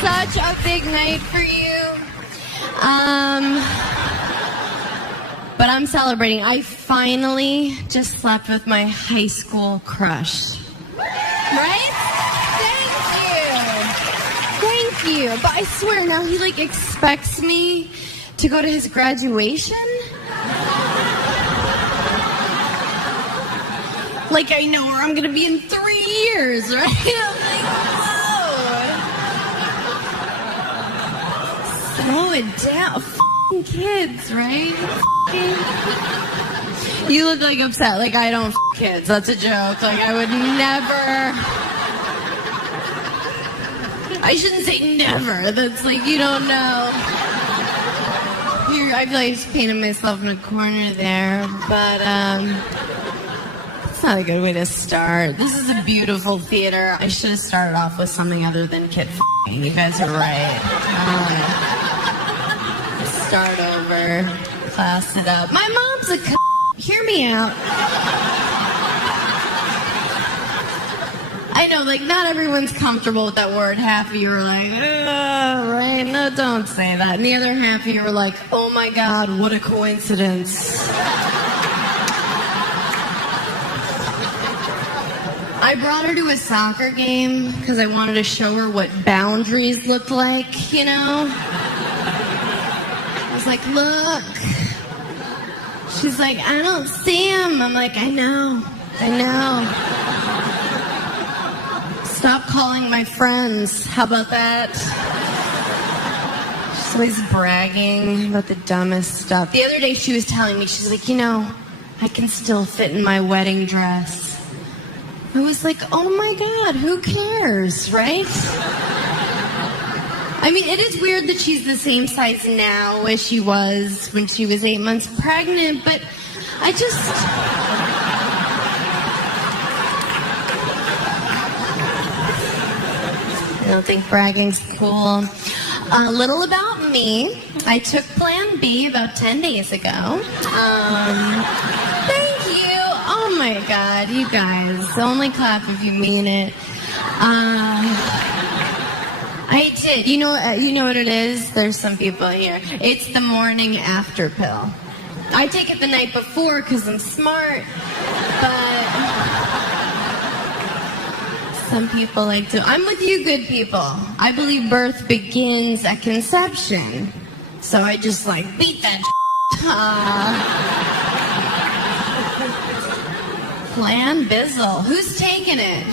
Such a big night for you. But I'm celebrating. I finally just slept with my high school crush. Right? Thank you. But I swear now he expects me to go to his graduation. I know where I'm gonna be in 3 years, right? Slow it down. F***ing kids, right? You look upset. I don't f*** kids. That's a joke. I would never. I shouldn't say never. That's you don't know. Here, I feel like I just painted myself in a corner there. But, it's not a good way to start. This is a beautiful theater. I should have started off with something other than kid f***ing. You guys are right. Start over, class it up. My mom's a hear me out. I know, not everyone's comfortable with that word. Half of you are right? No, don't say that. And the other half of you are oh my God, what a coincidence. I brought her to a soccer game because I wanted to show her what boundaries looked like, I was look. She's I don't see him. I'm I know. Stop calling my friends. How about that? She's always bragging about the dumbest stuff. The other day she was telling me, she's I can still fit in my wedding dress. I was oh my God, who cares, right? I mean, it is weird that she's the same size now as she was when she was 8 months pregnant, but I don't think bragging's cool. A little about me. I took Plan B about 10 days ago. Thank you. Oh my God, you guys. Only clap if you mean it. I did. You know what it is? There's some people here. It's the morning after pill. I take it the night before because I'm smart, but some people to. I'm with you good people. I believe birth begins at conception. So I just beat that Plan Bizzle. Who's taking it?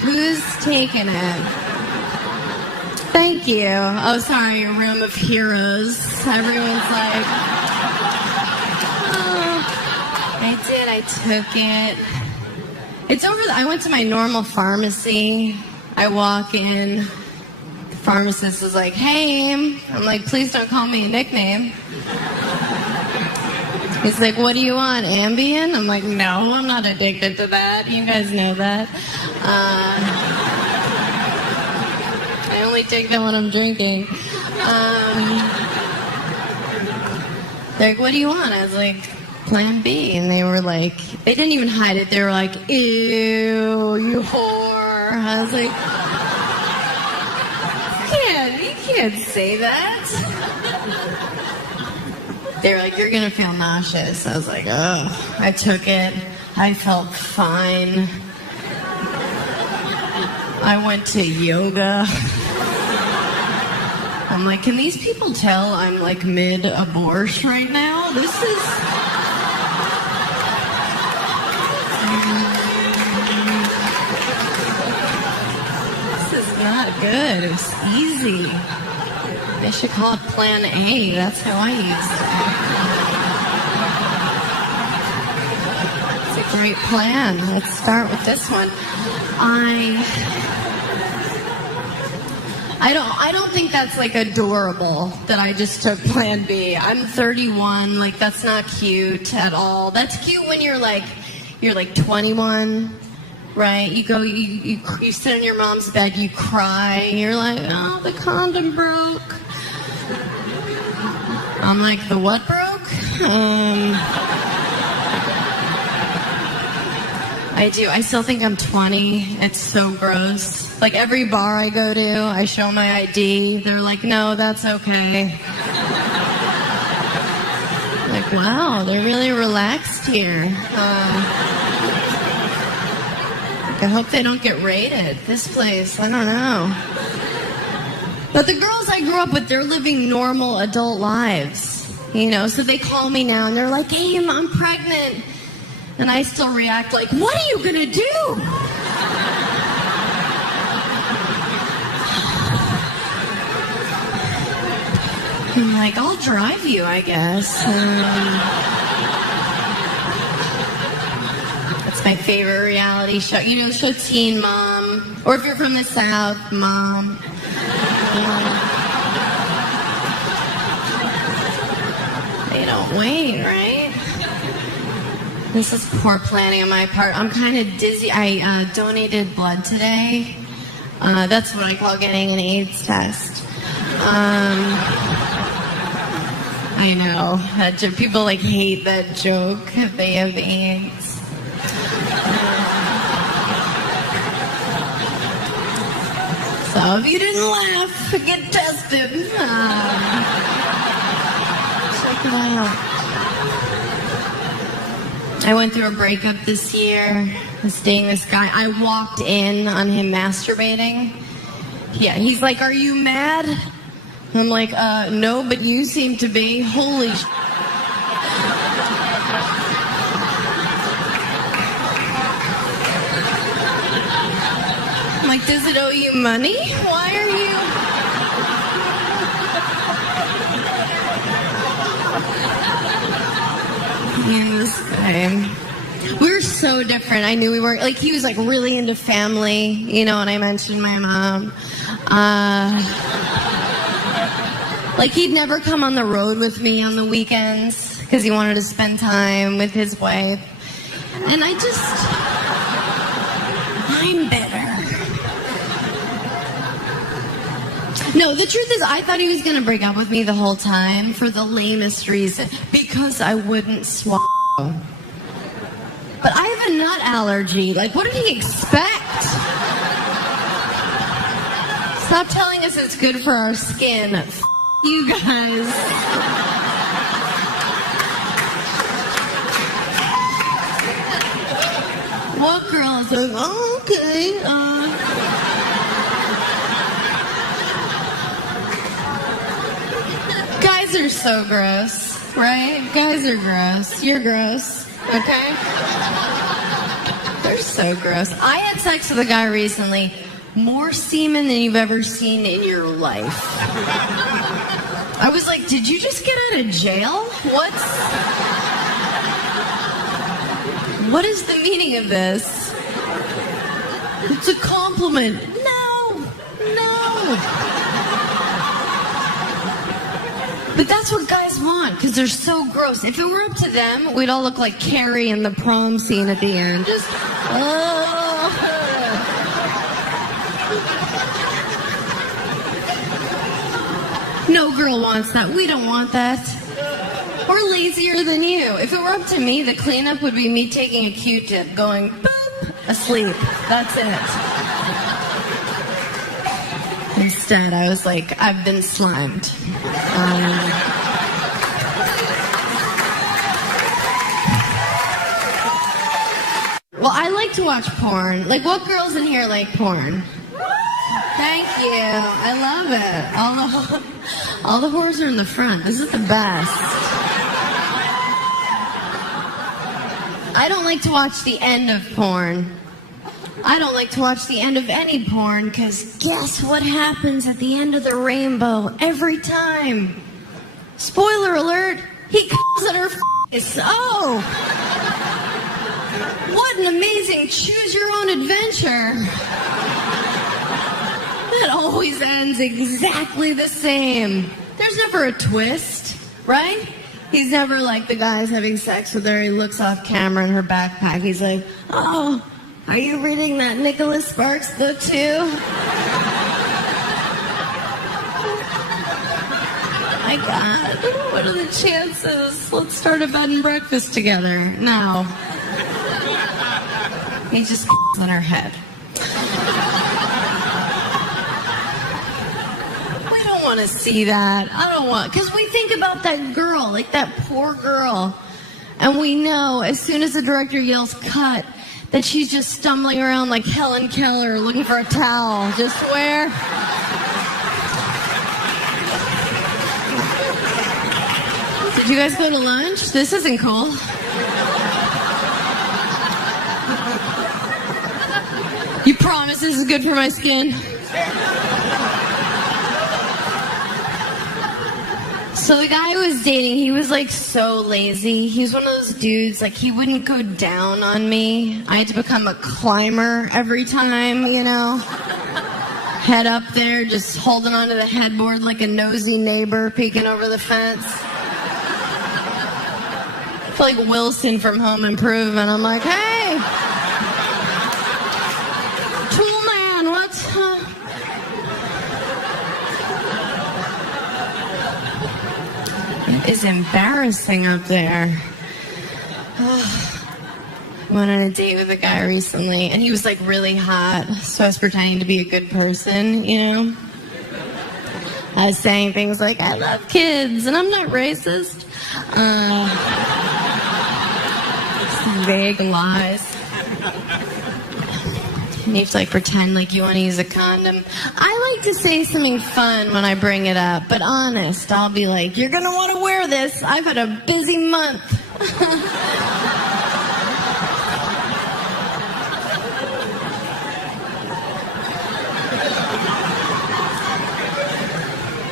Thank you. Oh, sorry, a room of heroes. Everyone's I took it. It's over. I went to my normal pharmacy. I walk in. The pharmacist is hey. I'm please don't call me a nickname. He's what do you want, Ambien? I'm no, I'm not addicted to that. You guys know that. I only take that when I'm drinking. They're what do you want? I was Plan B. And they were they didn't even hide it. They were ew, you whore. I was you can't say that. They were you're going to feel nauseous. I was ugh. I took it. I felt fine. I went to yoga. I'm like, can these people tell I'm like mid-abortion right now? This is not good. It's easy. They should call it Plan A. That's how I use it. It's a great plan. Let's start with this one. I don't think that's like adorable that I just took Plan B. I'm 31. Like, that's not cute at all. That's cute when you're like 21. Right, you go, you sit in your mom's bed, you cry, you're like, oh, the condom broke. I'm like, the what broke? I still think I'm 20. It's so gross. Like, every bar I go to, I show my ID. They're like, no, that's okay. Like, wow, they're really relaxed here. I hope they don't get raided. This place, I don't know. But the girls I grew up with, they're living normal adult lives. You know, so they call me now and they're like, hey, I'm pregnant. And I still react like, what are you gonna do? I'm like, I'll drive you, I guess. My favorite reality show. You know, show Teen Mom. Or if you're from the South, Mom. They don't wait, right? This is poor planning on my part. I'm kind of dizzy. I donated blood today. That's what I call getting an AIDS test. I know. People like hate that joke if they have AIDS. So if you didn't laugh, get tested. Check it out. I went through a breakup this year. I was dating this guy. I walked in on him masturbating. Yeah, he's like, are you mad? I'm like, no, but you seem to be. Holy sh**. Like, does it owe you money? Why are you... Man, this guy. We were so different. I knew we weren't... Like, he was, like, really into family, you know, and I mentioned my mom. Like, he'd never come on the road with me on the weekends because he wanted to spend time with his wife. And I'm better. No, the truth is, I thought he was going to break up with me the whole time for the lamest reason. Because I wouldn't swallow. But I have a nut allergy. Like, what did he expect? Stop telling us it's good for our skin. F*** you guys. What girl is like, oh, okay, Guys are so gross, right? Guys are gross. You're gross, okay? They're so gross. I had sex with a guy recently. More semen than you've ever seen in your life. I was like, did you just get out of jail? What is the meaning of this? It's a compliment. No. But that's what guys want, because they're so gross. If it were up to them, we'd all look like Carrie in the prom scene at the end. Just, No girl wants that. We don't want that. We're lazier than you. If it were up to me, the cleanup would be me taking a Q-tip, going, boop, asleep. That's it. Instead, I was like, I've been slimed. Well, I like to watch porn. Like, what girls in here like porn? Thank you. I love it. All the whores are in the front. This is the best. I don't like to watch the end of porn. I don't like to watch the end of any porn, because guess what happens at the end of the rainbow every time? Spoiler alert, he comes at her face. Oh! What an amazing choose-your-own-adventure. That always ends exactly the same. There's never a twist, right? He's never like the guy's having sex with her. He looks off camera in her backpack. He's like, oh, are you reading that Nicholas Sparks book too? My God, what are the chances? Let's start a bed and breakfast together. No. He just on her head. We don't want to see that. I don't want, because we think about that girl, like that poor girl. And we know as soon as the director yells cut, that she's just stumbling around like Helen Keller looking for a towel. Just where? Did you guys go to lunch? This isn't cool. You promise this is good for my skin? So the guy I was dating, he was like so lazy. He was one of those dudes, like he wouldn't go down on me. I had to become a climber every time, you know. Head up there, just holding onto the headboard like a nosy neighbor peeking over the fence. I feel like Wilson from Home Improvement. I'm like, hey! Tool man, what's... It is embarrassing up there. Went on a date with a guy recently, and he was like really hot, so I was pretending to be a good person, you know? I was saying things like, I love kids, and I'm not racist. Vague lies. And you have to like pretend like you want to use a condom. I like to say something fun when I bring it up, but honest, I'll be like, you're gonna want to wear this. I've had a busy month.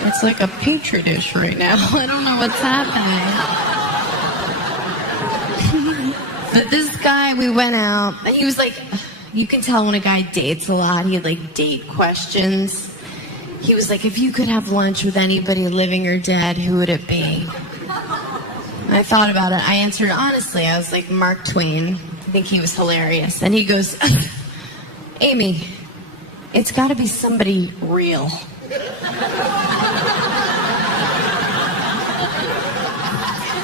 It's like a petri dish right now. I don't know what's happening. But this guy, we went out, and he was like, you can tell when a guy dates a lot. He had like date questions. He was like, if you could have lunch with anybody living or dead, who would it be? And I thought about it. I answered honestly. I was like, Mark Twain. I think he was hilarious. And he goes, Amy, it's got to be somebody real. I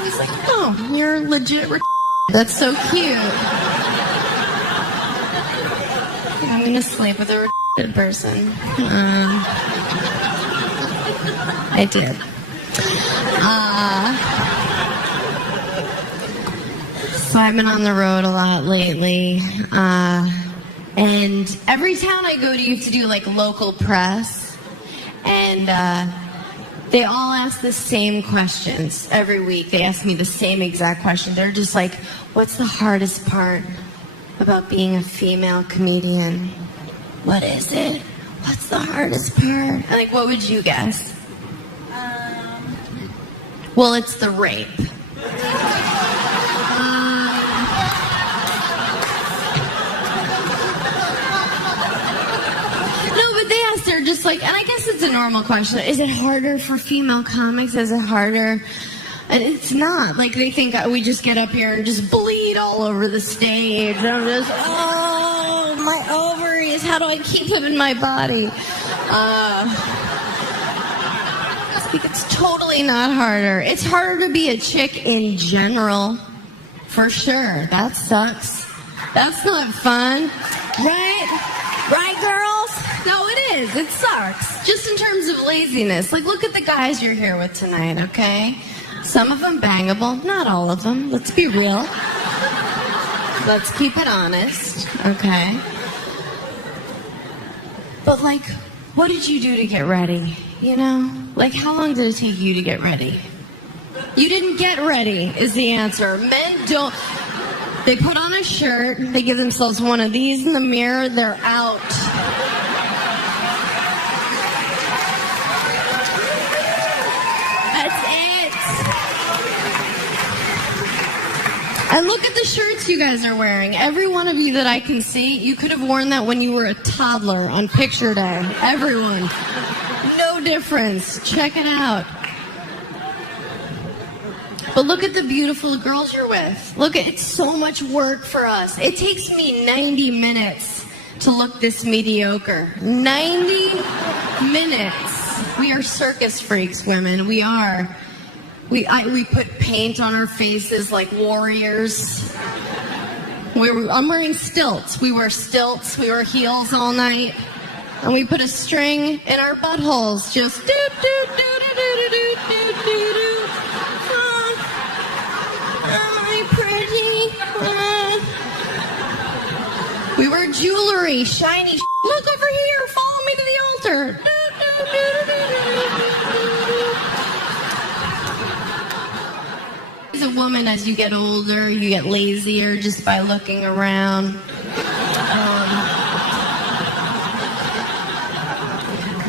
was like, oh, you're legit. That's so cute. I'm gonna sleep with a retarded person. I did. So I've been on the road a lot lately. And every town I go to, you have to do like local press. And they all ask the same questions every week. They ask me the same exact question. They're just like, what's the hardest part about being a female comedian? What is it? What's the hardest part? Like, what would you guess? Well, it's the rape. They're just like, and I guess it's a normal question. Is it harder for female comics? Is it harder? And it's not. Like, they think we just get up here and just bleed all over the stage. And I'm just, oh, my ovaries. How do I keep them in my body? It's totally not harder. It's harder to be a chick in general. For sure. That sucks. That's not fun. Right? Right, girls? No, it is. It sucks. Just in terms of laziness. Like, look at the guys you're here with tonight, okay? Some of them bangable. Not all of them. Let's be real. Let's keep it honest, okay? But, like, what did you do to get ready? you know? Like, how long did it take you to get ready? You didn't get ready, is the answer. Men don't. They put on a shirt, they give themselves one of these in the mirror, they're out. That's it. And look at the shirts you guys are wearing. Every one of you that I can see, you could have worn that when you were a toddler on picture day. Everyone. No difference. Check it out. But look at the beautiful girls you're with. Look, it's so much work for us. It takes me 90 minutes to look this mediocre. 90 minutes. We are circus freaks, women. We are. We put paint on our faces like warriors. I'm wearing stilts. We wear stilts. We wear heels all night. And we put a string in our buttholes. Just do-do-do-do-do-do-do-do-do. We wear jewelry, shiny. Look over here, follow me to the altar. As a woman, as you get older, you get lazier just by looking around.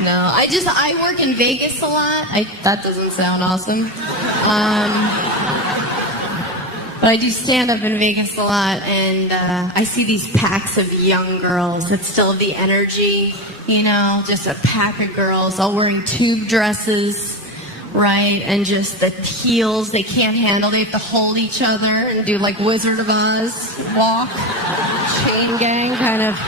No, I work in Vegas a lot. That doesn't sound awesome. But I do stand up in Vegas a lot, and I see these packs of young girls that still have the energy, you know, just a pack of girls all wearing tube dresses, right? And just the heels they can't handle. They have to hold each other and do like Wizard of Oz walk, chain gang kind of.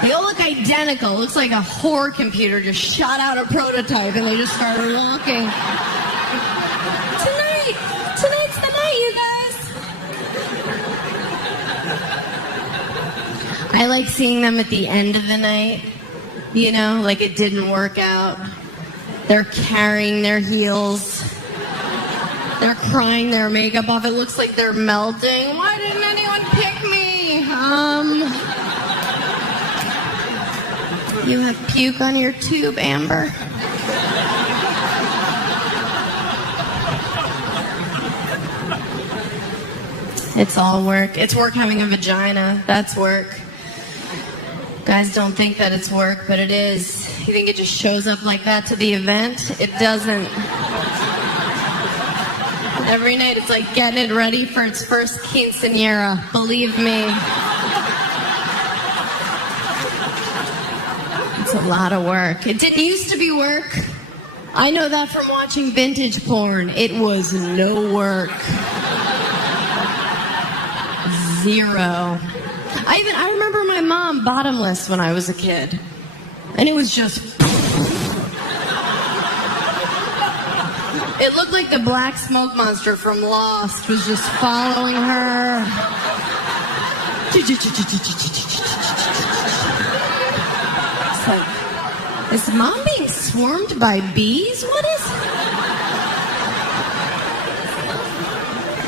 They all look identical. It looks like a horror computer just shot out a prototype and they just started walking. Tonight's the night, you guys. I like seeing them at the end of the night. You know, like it didn't work out. They're carrying their heels. They're crying their makeup off. It looks like they're melting. Why didn't anyone pick me? You have puke on your tube, Amber. It's all work. It's work having a vagina. That's work. Guys don't think that it's work, but it is. You think it just shows up like that to the event? It doesn't. Every night it's like getting it ready for its first quinceañera. Believe me. It's a lot of work. It didn't used to be work. I know that from watching vintage porn. It was no work. Zero. I remember my mom bottomless when I was a kid. And it was just... It looked like the black smoke monster from Lost was just following her. It's like, is Mom being swarmed by bees? What is...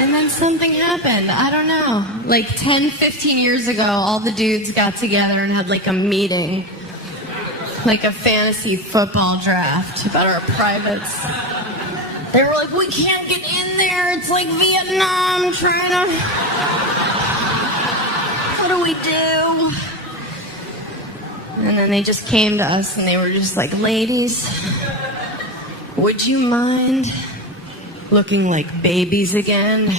And then something happened. I don't know. Like 10, 15 years ago, all the dudes got together and had like a meeting. Like a fantasy football draft about our privates. They were like, we can't get in there. It's like Vietnam trying to... What do we do? And then they just came to us and they were just like, ladies, would you mind looking like babies again?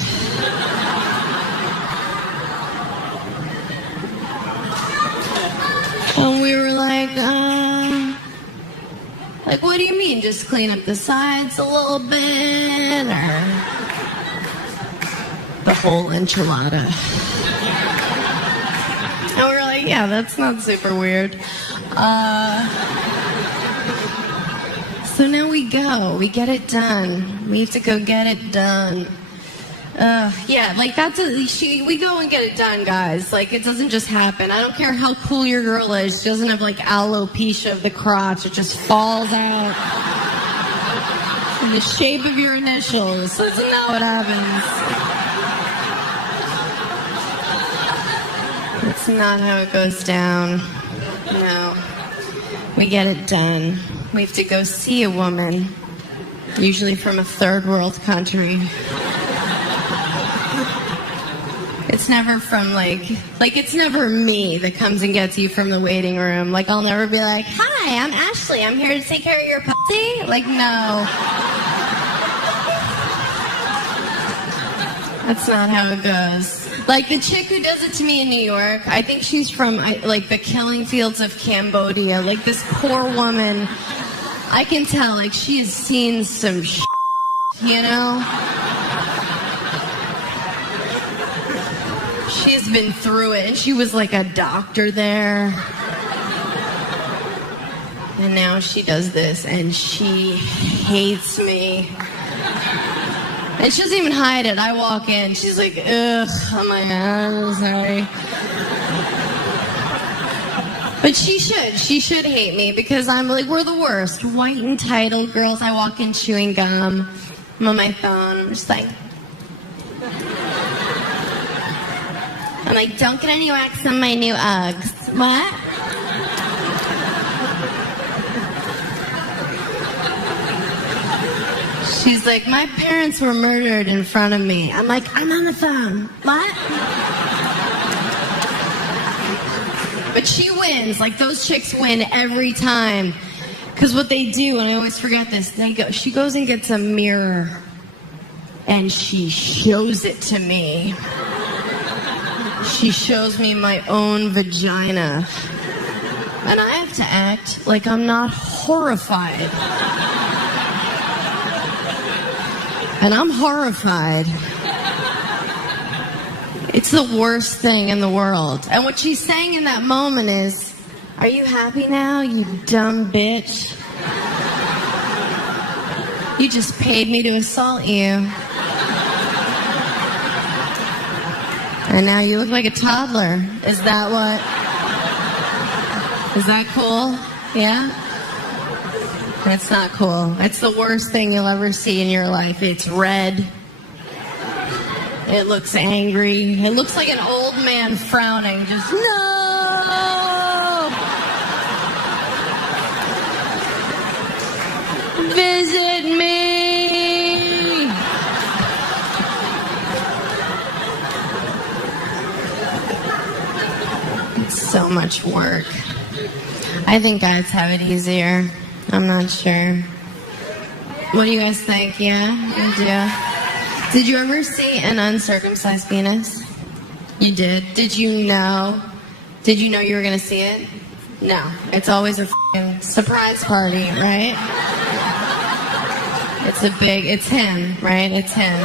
And we were like, what do you mean? Just clean up the sides a little bit, or the whole enchilada? And we were like, yeah, that's not super weird. So now we go. We get it done. We have to go get it done. Yeah, like we go and get it done, guys. Like, it doesn't just happen. I don't care how cool your girl is. She doesn't have, like, alopecia of the crotch. It just falls out in the shape of your initials. That's not what happens. That's not how it goes down. No. We get it done. We have to go see a woman, usually from a third world country. It's never from like it's never me that comes and gets you from the waiting room. Like, I'll never be like, hi, I'm Ashley. I'm here to take care of your pussy. Like, no. That's not how it goes. Like, the chick who does it to me in New York, I think she's from, like, the killing fields of Cambodia. Like, this poor woman, I can tell, like, she has seen some shit, you know? She has been through it, and she was, like, a doctor there. And now she does this, and she hates me. And she doesn't even hide it. I walk in. She's like, ugh. I'm like, I'm sorry. But she should. She should hate me because I'm like, we're the worst. White entitled girls. I walk in chewing gum. I'm on my phone. I'm just like, don't get any wax on my new Uggs. What? She's like, my parents were murdered in front of me. I'm like, I'm on the phone. What? But she wins. Like, those chicks win every time. Because what they do, and I always forget this, she goes and gets a mirror. And she shows it to me. She shows me my own vagina. And I have to act like I'm not horrified. And I'm horrified. It's the worst thing in the world. And what she's saying in that moment is, are you happy now, you dumb bitch? You just paid me to assault you. And now you look like a toddler. Is that what? Is that cool? Yeah? That's not cool. It's the worst thing you'll ever see in your life. It's red. It looks angry. It looks like an old man frowning. Just, no! Visit me! It's so much work. I think guys have it easier. I'm not sure. What do you guys think? Yeah? You do? Did you ever see an uncircumcised penis? You did? Did you know? Did you know you were going to see it? No. It's always a f***ing surprise party, right? It's him, right? It's him.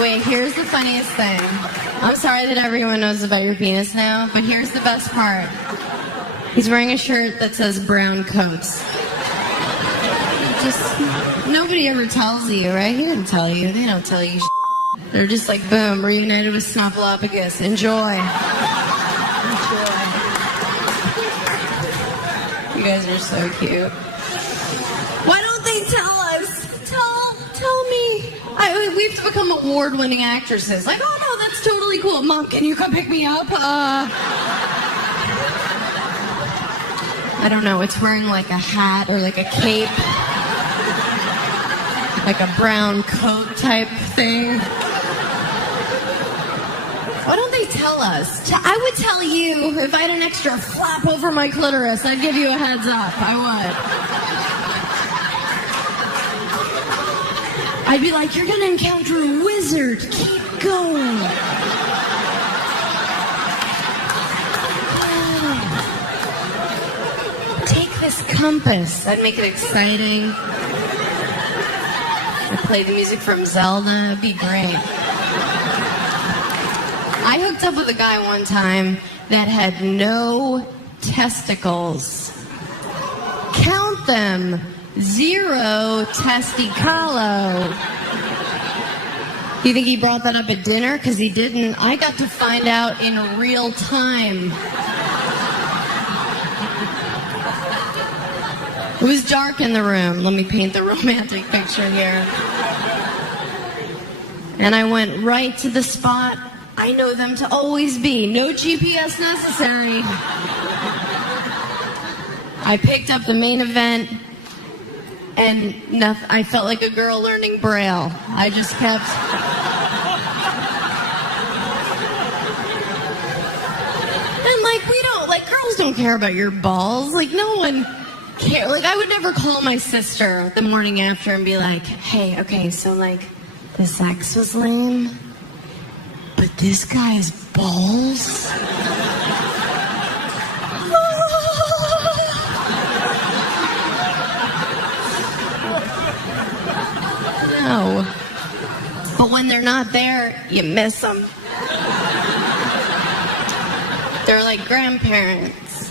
Wait, here's the funniest thing. I'm sorry that everyone knows about your penis now, but here's the best part. He's wearing a shirt that says brown coats. Just, nobody ever tells you, right? He didn't tell you. They don't tell you. They're just like, boom, reunited with Snuffleupagus. Enjoy. Enjoy. You guys are so cute. Why don't they tell us? Tell me. We have to become award-winning actresses. Like, oh no, that's totally cool. Mom, can you come pick me up? I don't know, it's wearing like a hat or like a cape. Like a brown coat type thing. Why don't they tell us? I would tell you if I had an extra flap over my clitoris. I'd give you a heads up. I would. I'd be like, you're going to encounter a wizard. Keep going. This compass. I'd make it exciting. I'd play the music from Zelda. It'd be great. I hooked up with a guy one time that had no testicles. Count them. 0 testicalo. Do you think he brought that up at dinner? Because he didn't. I got to find out in real time. It was dark in the room. Let me paint the romantic picture here. And I went right to the spot I know them to always be. No GPS necessary. I picked up the main event, and I felt like a girl learning Braille. I just kept... And, like, we don't... Like, girls don't care about your balls. Like, no one cares. Like, I would never call my sister the morning after and be like, hey, okay, so, like, the sex was lame, but this guy's balls... No. But when they're not there, you miss them. They're like grandparents.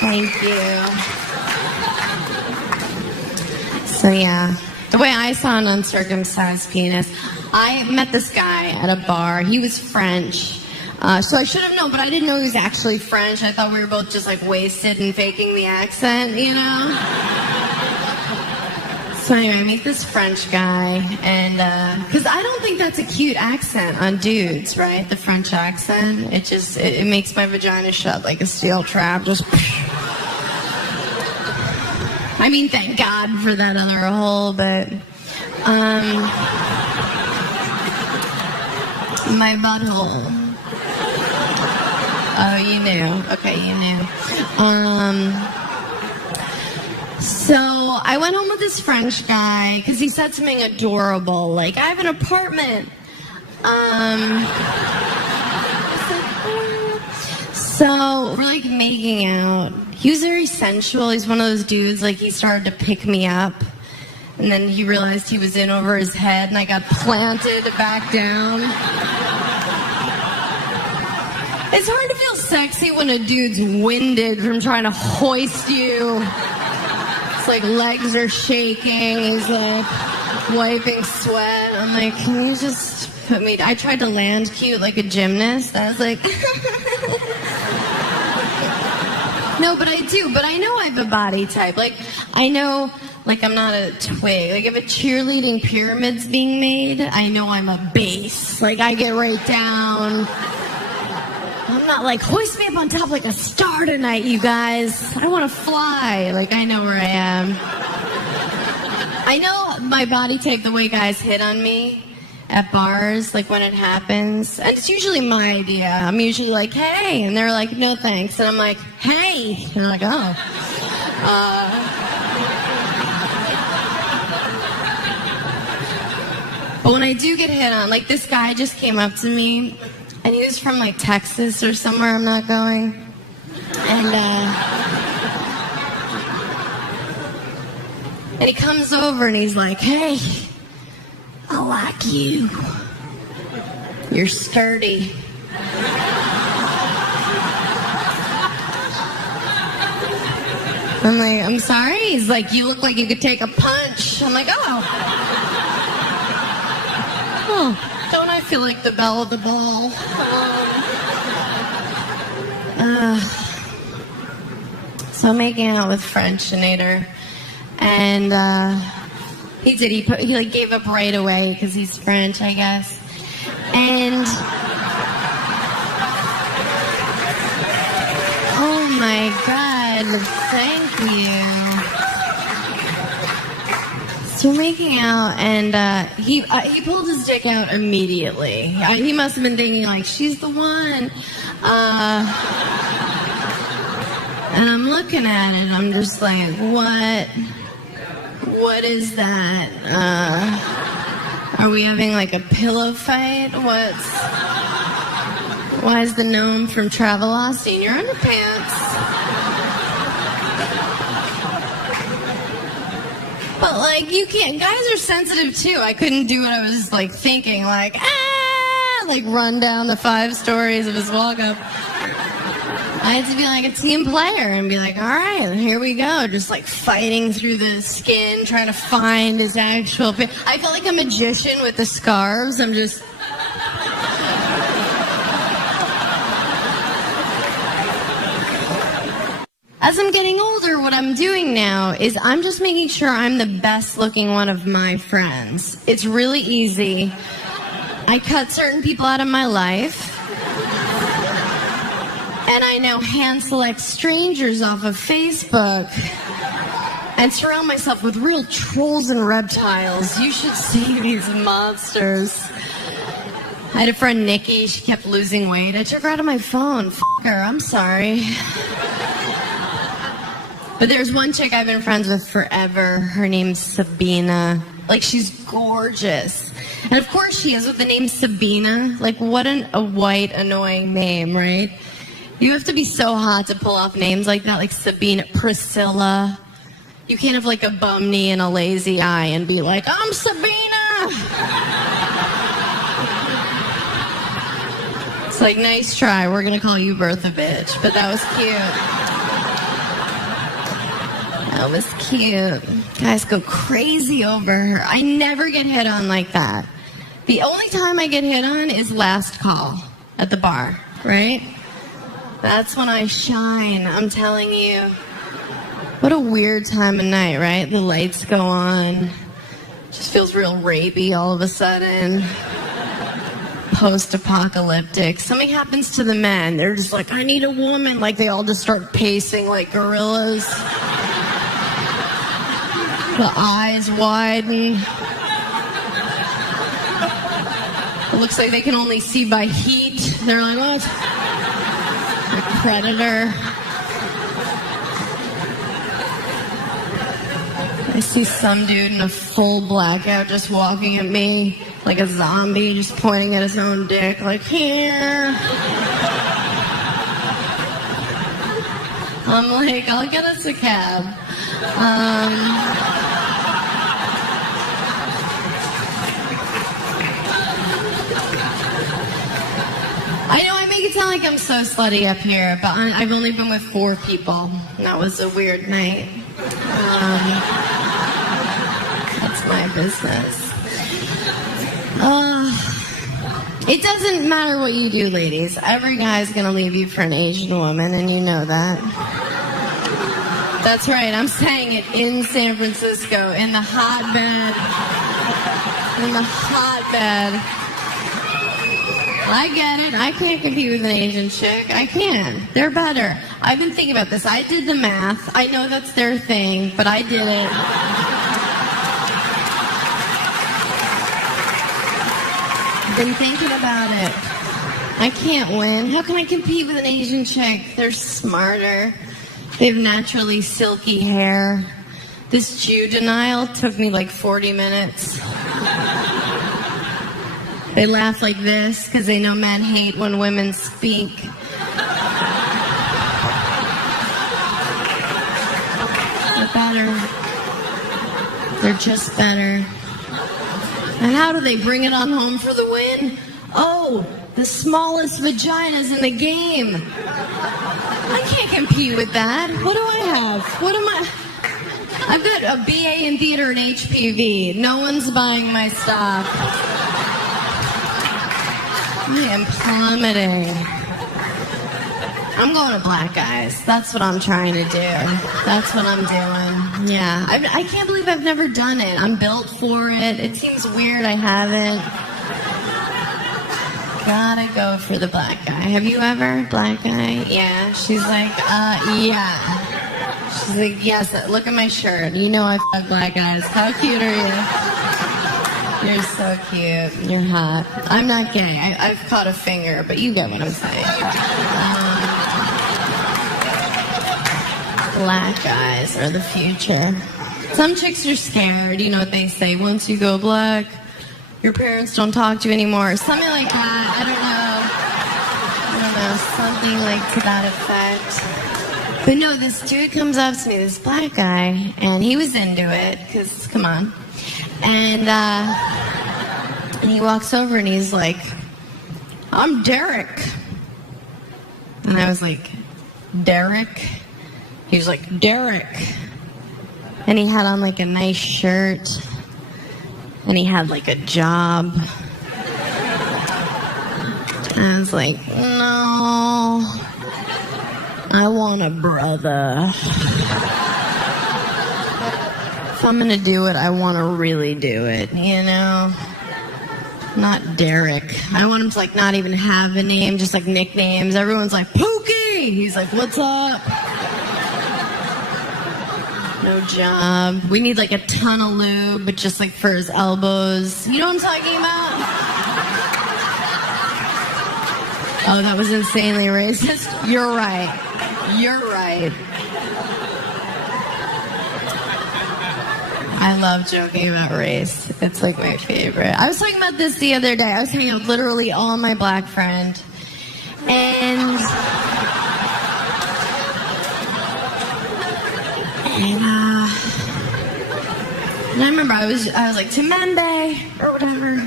Thank you. So yeah, the way I saw an uncircumcised penis, I met this guy at a bar. He was French. So I should have known, but I didn't know he was actually French. I thought we were both just like wasted and faking the accent, you know? So anyway, I meet this French guy, and, because I don't think that's a cute accent on dudes, right? The French accent. It makes my vagina shut like a steel trap, just... I mean, thank God for that other hole, but, my butthole. Oh, you knew. Okay, you knew. So I went home with this French guy because he said something adorable, like, I have an apartment. So we're like making out. He was very sensual. He's one of those dudes, like, he started to pick me up. And then he realized he was in over his head, and I got planted back down. It's hard to feel sexy when a dude's winded from trying to hoist you. It's like legs are shaking. He's like wiping sweat. I'm like, can you just put me... I tried to land cute like a gymnast. I was like... No, but I do. But I know I have a body type. Like, I know... Like, I'm not a twig. Like, if a cheerleading pyramid's being made, I know I'm a base. Like, I get right down. I'm not like, hoist me up on top like a star tonight, you guys. I want to fly. Like, I know where I am. I know my body type, the way guys hit on me at bars, like, when it happens. And it's usually my idea. I'm usually like, hey. And they're like, no thanks. And I'm like, hey. And they're like, oh. But when I do get hit on, like, this guy just came up to me, and he was from, like, Texas or somewhere I'm not going. And he comes over and he's like, hey, I like you. You're sturdy. I'm like, I'm sorry? He's like, you look like you could take a punch. I'm like, oh, don't I feel like the belle of the ball? So I'm making out with Frenchinator, and he like gave up right away because he's French, I guess. And oh my God, thank you. So we're making out, and he pulled his dick out immediately. He must have been thinking, like, she's the one. And I'm looking at it, I'm just like, what What is that? Are we having like a pillow fight? Why is the gnome from Travelocity in your underpants? But like, you can't, guys are sensitive too. I couldn't do what I was like thinking, like, like run down the 5 stories of his walk up. I had to be like a team player and be like, all right, here we go. Just like fighting through the skin, trying to find his actual... I felt like a magician with the scarves. I'm just... As I'm getting older, what I'm doing now is I'm just making sure I'm the best looking one of my friends. It's really easy. I cut certain people out of my life. And I now hand select strangers off of Facebook and surround myself with real trolls and reptiles. You should see these monsters. I had a friend, Nikki. She kept losing weight. I took her out of my phone. F*** her. I'm sorry. But there's one chick I've been friends with forever. Her name's Sabina. Like, she's gorgeous. And of course she is with the name Sabina. Like, what a white, annoying name, right? You have to be so hot to pull off names like that, like Sabina, Priscilla. You can't have like a bum knee and a lazy eye and be like, I'm Sabina! It's like, nice try. We're going to call you Bertha, bitch. But that was cute. That was cute. Guys go crazy over her. I never get hit on like that. The only time I get hit on is last call at the bar, right? That's when I shine, I'm telling you. What a weird time of night, right? The lights go on. Just feels real rapey all of a sudden. Post-apocalyptic. Something happens to the men. They're just like, I need a woman. Like, they all just start pacing like gorillas. The eyes widen. It looks like they can only see by heat. They're like, what? A predator. I see some dude in a full blackout just walking at me like a zombie, just pointing at his own dick, like, here. I'm like, I'll get us a cab. I know I make it sound like I'm so slutty up here, but I've only been with 4 people. And that was a weird night. That's my business. It doesn't matter what you do, ladies. Every guy's gonna leave you for an Asian woman, and you know that. That's right, I'm saying it in San Francisco, in the hotbed. In the hotbed. I get it. I can't compete with an Asian chick. I can't. They're better. I've been thinking about this. I did the math. I know that's their thing, but I did it. I've been thinking about it. I can't win. How can I compete with an Asian chick? They're smarter. They have naturally silky hair. This Jew denial took me like 40 minutes. They laugh like this because they know men hate when women speak. They're better. They're just better. And how do they bring it on home for the win? Oh, the smallest vaginas in the game. I can't compete with that. What do I have? What am I? I've got a BA in theater and HPV. No one's buying my stuff. I am plummeting. I'm going to black guys. That's what I'm trying to do. That's what I'm doing. Yeah. I can't believe I've never done it. I'm built for it. It seems weird I haven't. Gotta go for the black guy. Have you ever? Black guy? Yeah. She's like, yeah. She's like, yes, look at my shirt. You know I fuck black guys. How cute are you? You're so cute. You're hot. I'm not gay. I've caught a finger, but you get what I'm saying. Black guys are the future. Some chicks are scared. You know what they say? Once you go black, your parents don't talk to you anymore. Something like that. I don't know. Something like to that effect. But no, this dude comes up to me, this black guy, and he was into it, because, come on. And he walks over and he's like, I'm Derek. And I was like, Derek? He was like, Derek. And he had on like a nice shirt. And he had like a job. And I was like, no. I want a brother. If I'm gonna do it, I want to really do it, you know? Not Derek. I want him to, like, not even have a name, just, like, nicknames. Everyone's like, Pookie! He's like, what's up? No job. We need, like, a ton of lube, but just, like, for his elbows. You know what I'm talking about? Oh, that was insanely racist. You're right. You're right. I love joking about race. It's like my favorite. I was talking about this the other day. I was hanging out with literally all my black friend. And I remember I was like, Temembe or whatever.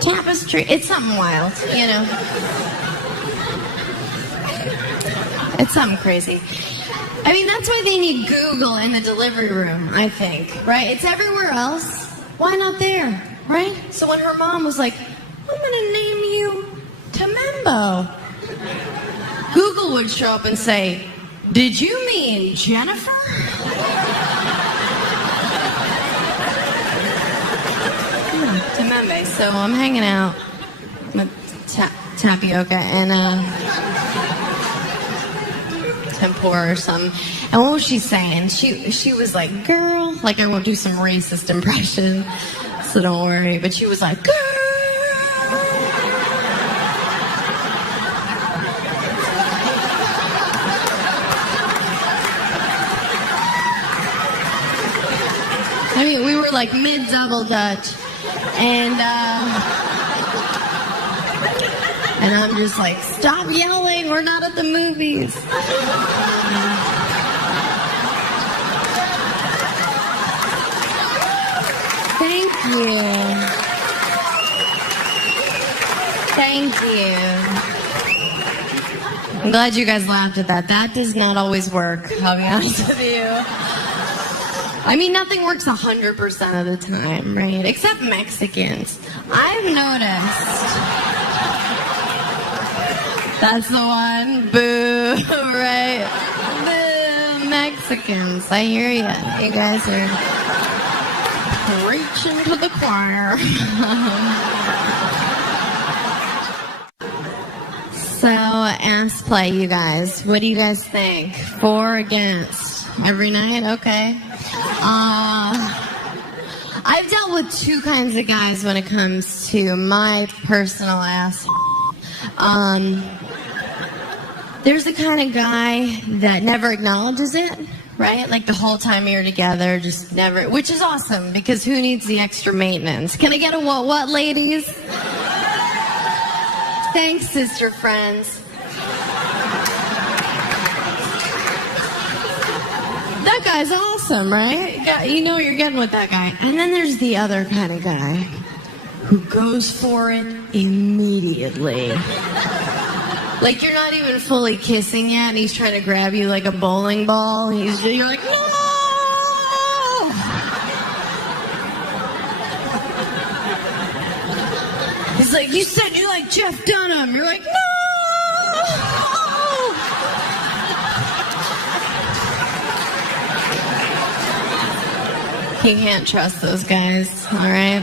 Tapestry. It's something wild, you know. It's something crazy. I mean, that's why they need Google in the delivery room, I think, right? It's everywhere else. Why not there, right? So when her mom was like, I'm going to name you Temembo, Google would show up and say, did you mean Jennifer? Temembe. So I'm hanging out with tapioca and tempura or something. And what was she saying? She was like, girl, like, I won't do some racist impression, so don't worry. But she was like, girl. I mean, we were like mid-double Dutch. And I'm just like, stop yelling, we're not at the movies. Thank you. Thank you. I'm glad you guys laughed at that. That does not always work, I'll be honest with you. I mean, nothing works 100% of the time, right? Except Mexicans. I've noticed. That's the one. Boo, right? Boo, Mexicans. I hear you. You guys are preaching to the choir. So, ass play, you guys. What do you guys think? For or against? Every night? Okay. I've dealt with two kinds of guys when it comes to my personal ass. There's the kind of guy that never acknowledges it, right? Like the whole time you're together, just never, which is awesome because who needs the extra maintenance? Can I get a what, ladies? Thanks, sister friends. That guy's awesome, right? You know what you're getting with that guy. And then there's the other kind of guy who goes for it immediately. Like you're not even fully kissing yet, and he's trying to grab you like a bowling ball. You're like, no! He's like, you said you like Jeff Dunham. You're like, no! You can't trust those guys, all right?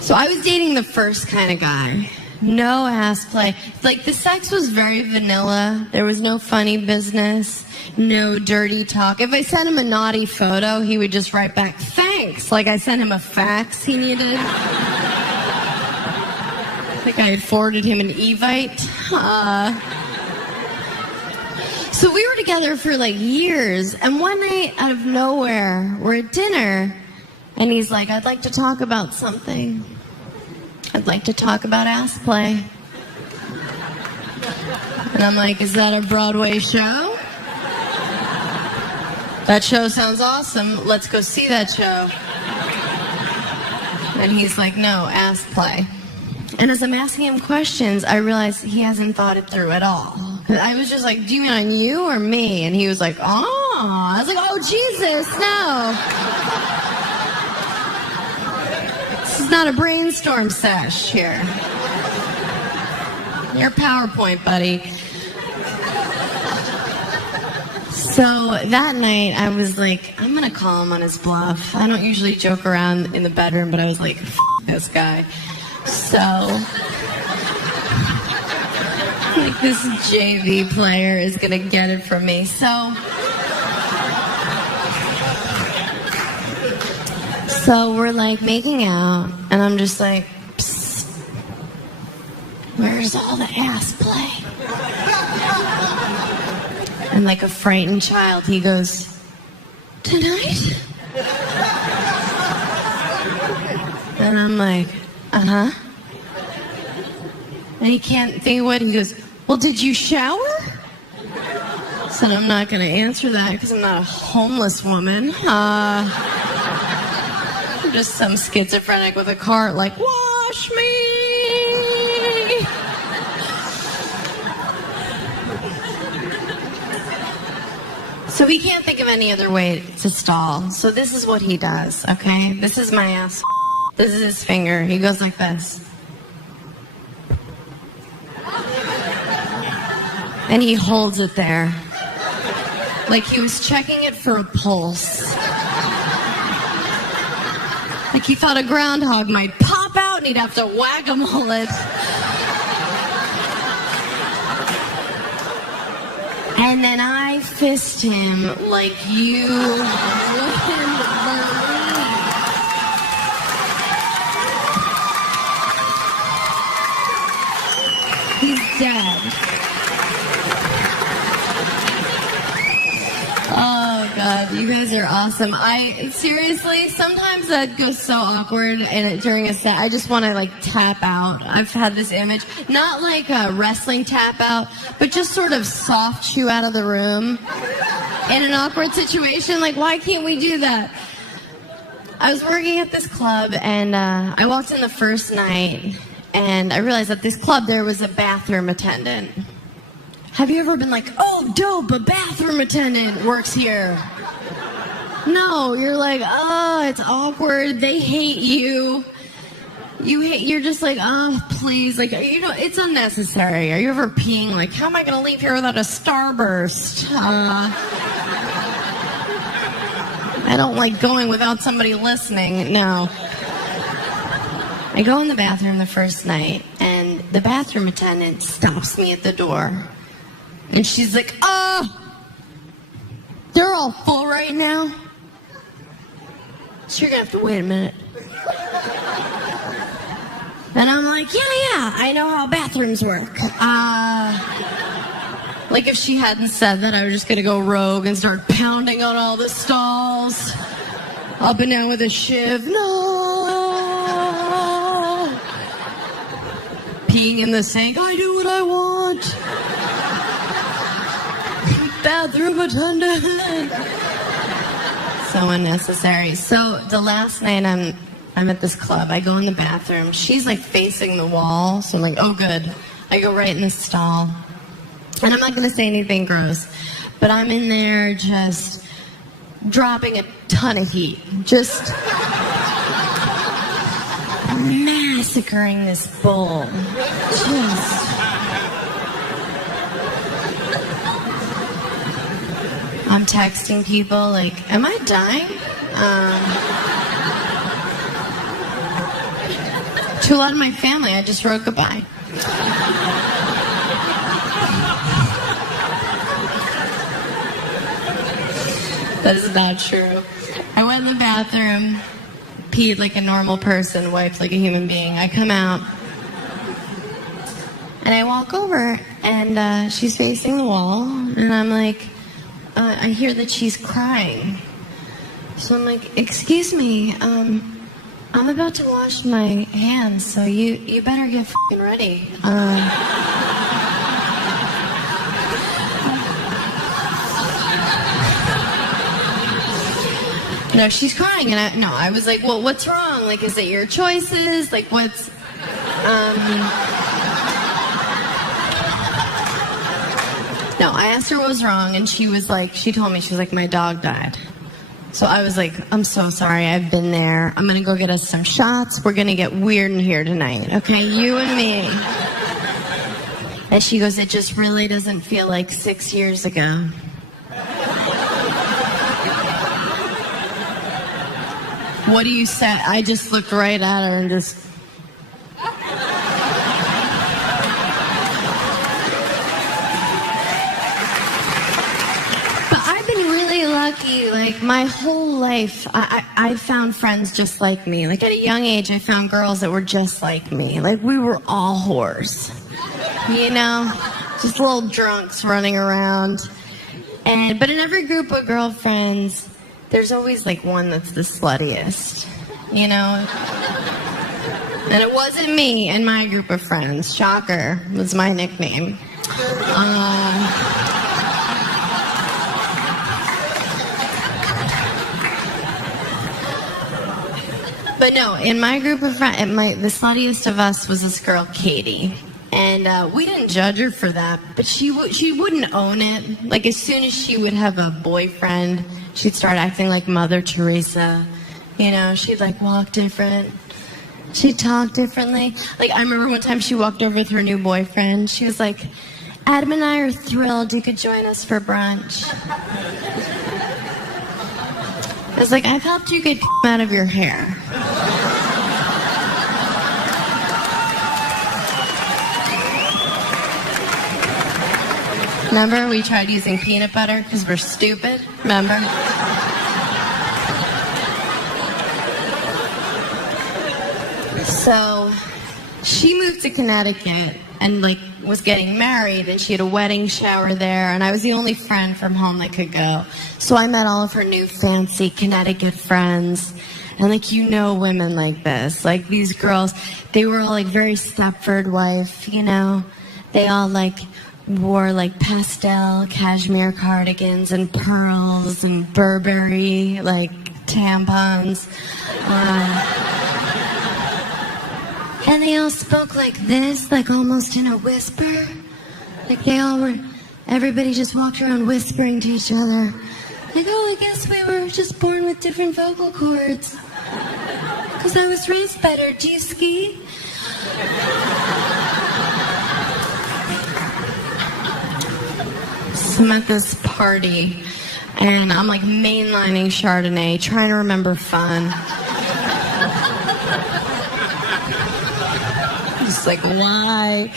So I was dating the first kind of guy. No ass play. Like, the sex was very vanilla. There was no funny business, no dirty talk. If I sent him a naughty photo, he would just write back, thanks. Like I sent him a fax he needed. I think I had forwarded him an Evite. So we were together for like years, and one night out of nowhere, we're at dinner, and he's like, I'd like to talk about something. I'd like to talk about ass play. And I'm like, is that a Broadway show? That show sounds awesome. Let's go see that show. And he's like, no, ass play. And as I'm asking him questions, I realize he hasn't thought it through at all. I was just like, do you mean on you or me? And he was like, oh. I was like, oh, Jesus, no. This is not a brainstorm sesh here. your PowerPoint, buddy. So that night, I was like, I'm going to call him on his bluff. I don't usually joke around in the bedroom, but I was like, F this guy. So, like, this JV player is going to get it from me. So we're like making out, and I'm just like, psst, where's all the ass play? And like a frightened child, he goes, tonight? And I'm like, uh-huh. And he can't think of what. He goes, well, did you shower? So I'm not going to answer that because I'm not a homeless woman. I'm just some schizophrenic with a cart like, wash me! So he can't think of any other way to stall. So this is what he does, okay? This is my ass. This is his finger. He goes like this. And he holds it there. Like he was checking it for a pulse. Like he thought a groundhog might pop out and he'd have to whack-a-mole it. And then I fist him like you wouldn't believe. He's dead. Oh, God, you guys are awesome. Seriously, sometimes that goes so awkward and during a set, I just want to, like, tap out. I've had this image, not like a wrestling tap out, but just sort of soft shoo out of the room in an awkward situation. Like, why can't we do that? I was working at this club, and I walked in the first night, and I realized at this club there was a bathroom attendant. Have you ever been like, oh, dope, a bathroom attendant works here? No, you're like, oh, it's awkward. They hate you. You're just like, oh, please. Like, you know, it's unnecessary. Are you ever peeing like, how am I going to leave here without a starburst? I don't like going without somebody listening. No. I go in the bathroom the first night, and the bathroom attendant stops me at the door. And she's like, they're all full right now? So you're going to have to wait a minute. And I'm like, yeah, I know how bathrooms work. Like if she hadn't said that, I was just going to go rogue and start pounding on all the stalls. Up and down with a shiv. No! Peeing in the sink. I do what I want. Bathroom attendant. So unnecessary. So the last night I'm at this club. I go in the bathroom. She's like facing the wall. So I'm like, oh good. I go right in the stall. And I'm not going to say anything gross. But I'm in there just dropping a ton of heat. Just massacring this bull. Just... I'm texting people like, am I dying? To a lot of my family, I just wrote goodbye. That is not true. I went in the bathroom, peed like a normal person, wiped like a human being. I come out, and I walk over, and she's facing the wall, and I'm like, I hear that she's crying. So I'm like, excuse me, I'm about to wash my hands, so you better get f***ing ready. No, she's crying, and I was like, well, what's wrong? Like, is it your choices? Like, what's, No, I asked her what was wrong, and she told me, she was like, my dog died. So I was like, I'm so sorry, I've been there. I'm gonna go get us some shots. We're gonna get weird in here tonight, okay? You and me. And she goes, it just really doesn't feel like 6 years ago. What do you say? I just looked right at her and just... But I've been really lucky. Like, my whole life, I found friends just like me. Like, at a young age, I found girls that were just like me. Like, we were all whores. You know? Just little drunks running around. But in every group of girlfriends, there's always, like, one that's the sluttiest, you know? And it wasn't me and my group of friends. Shocker was my nickname. But no, in my group of friends, the sluttiest of us was this girl, Katie. And we didn't judge her for that, but she wouldn't own it. Like, as soon as she would have a boyfriend, she'd start acting like Mother Teresa. You know, she'd, like, walk different. She'd talk differently. Like, I remember one time she walked over with her new boyfriend. She was like, Adam and I are thrilled you could join us for brunch. I was like, I've helped you get out of your hair. Remember, we tried using peanut butter because we're stupid? Remember? So, she moved to Connecticut and, like, was getting married, and she had a wedding shower there, and I was the only friend from home that could go. So I met all of her new fancy Connecticut friends. And, like, you know women like this. Like, these girls, they were all, like, very Stepford wife, you know? They all, like, wore, like, pastel cashmere cardigans and pearls and Burberry, like, tampons. And they all spoke like this, like, almost in a whisper. Like, everybody just walked around whispering to each other. Like, oh, I guess we were just born with different vocal cords. Because I was raised better. Do you ski? So I'm at this party, and I'm, like, mainlining Chardonnay, trying to remember fun. Just like, why?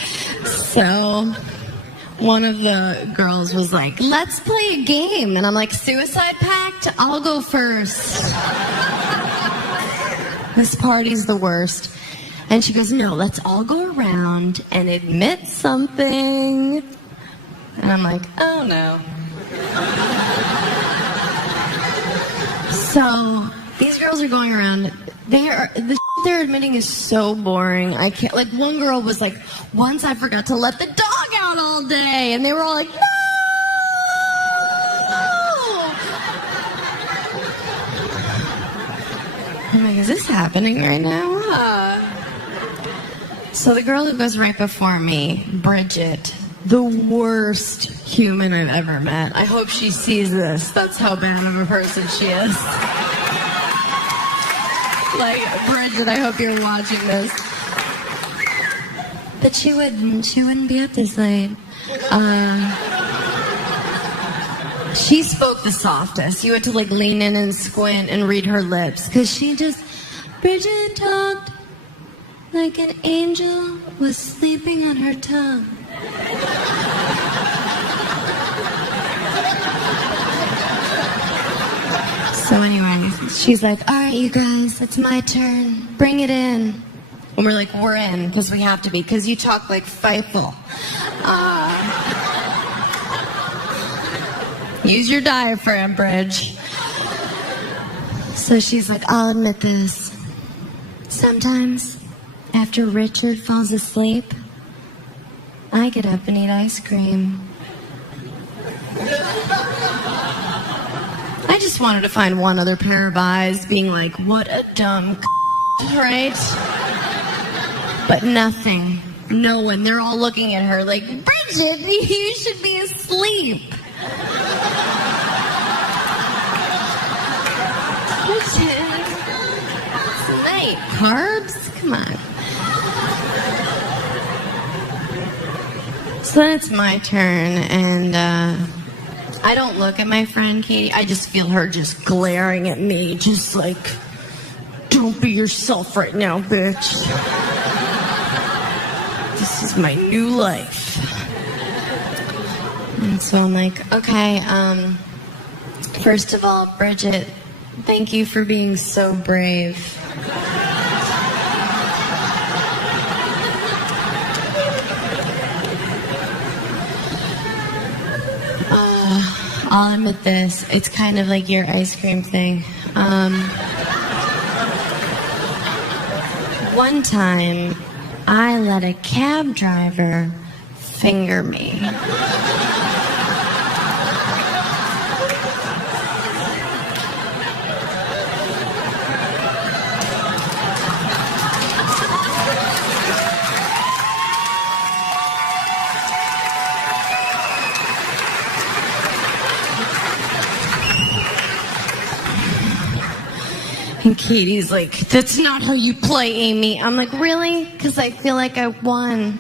So one of the girls was like, let's play a game. And I'm like, suicide pact? I'll go first. This party's the worst. And she goes, no, let's all go around and admit something. And I'm like, oh no. So these girls are going around. The they're admitting is so boring. I can't. Like, one girl was like, once I forgot to let the dog out all day, and they were all like, no. I'm like, is this happening right now? So the girl who goes right before me, Bridget, the worst human I've ever met. I hope she sees this. That's how bad of a person she is. Like, Bridget, I hope you're watching this. But she wouldn't be up this late. She spoke the softest. You had to, like, lean in and squint and read her lips. Because Bridget talked like an angel was sleeping on her tongue. So anyway, she's like, all right, you guys, it's my turn. Bring it in. And we're like, we're in, because we have to be, because you talk like Feifel. Use your diaphragm, Bridge. So she's like, I'll admit this. Sometimes, after Richard falls asleep, I get up and eat ice cream. I just wanted to find one other pair of eyes being like, what a dumb right? But nothing. No one. They're all looking at her like, Bridget, you should be asleep. Bridget, it's late. Carbs? Come on. So then it's my turn, and I don't look at my friend Katie. I just feel her just glaring at me, just like, don't be yourself right now, bitch. This is my new life. And so I'm like, okay, first of all, Bridget, thank you for being so brave. I'll admit this, it's kind of like your ice cream thing. One time, I let a cab driver finger me. And Katie's like, that's not how you play, Amy. I'm like, really? Because I feel like I won.